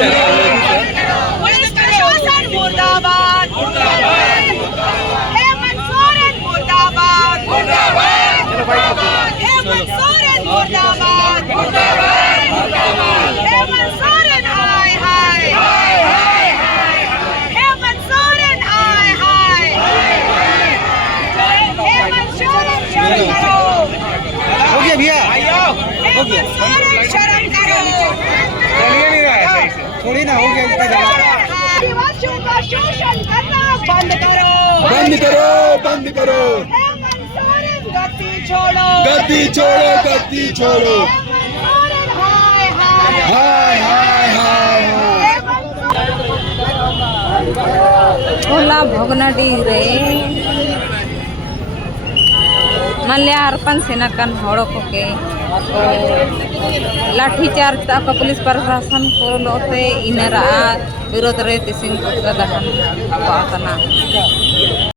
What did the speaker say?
Police प्रशासन मुर्दाबाद, हेमंत सोरेन मुर्दाबाद, हेमंत सोरेन मुर्दाबाद, हेमंत सोरेन हाय हाय, हेमंत सोरेन हाय हाय, हेमंत सोरेन शर्म करो, हो गया भैया, हेमंत सोरेन शर्म करो, चलिए नहीं रहा है सही से, थोड़ी ना हो गया इसका जवाब। आदिवासियों का शोषण करना बंद करो, बंद करो, बंद करो। हेमंत सोरेन गद्दी छोड़ो, गद्दी छोड़ो, गद्दी छोड़ो। हेमंत सोरेन हाय हाय, हाय हाय हाय हाय। हेमंत होला भोगनाडी रे मल्यार्पण सेनाकन हड़ो के तो लाठीचार्ज तक पुलिस प्रशासन कोलोते इनरा विरोध रे तिसिंग को दहन पातना।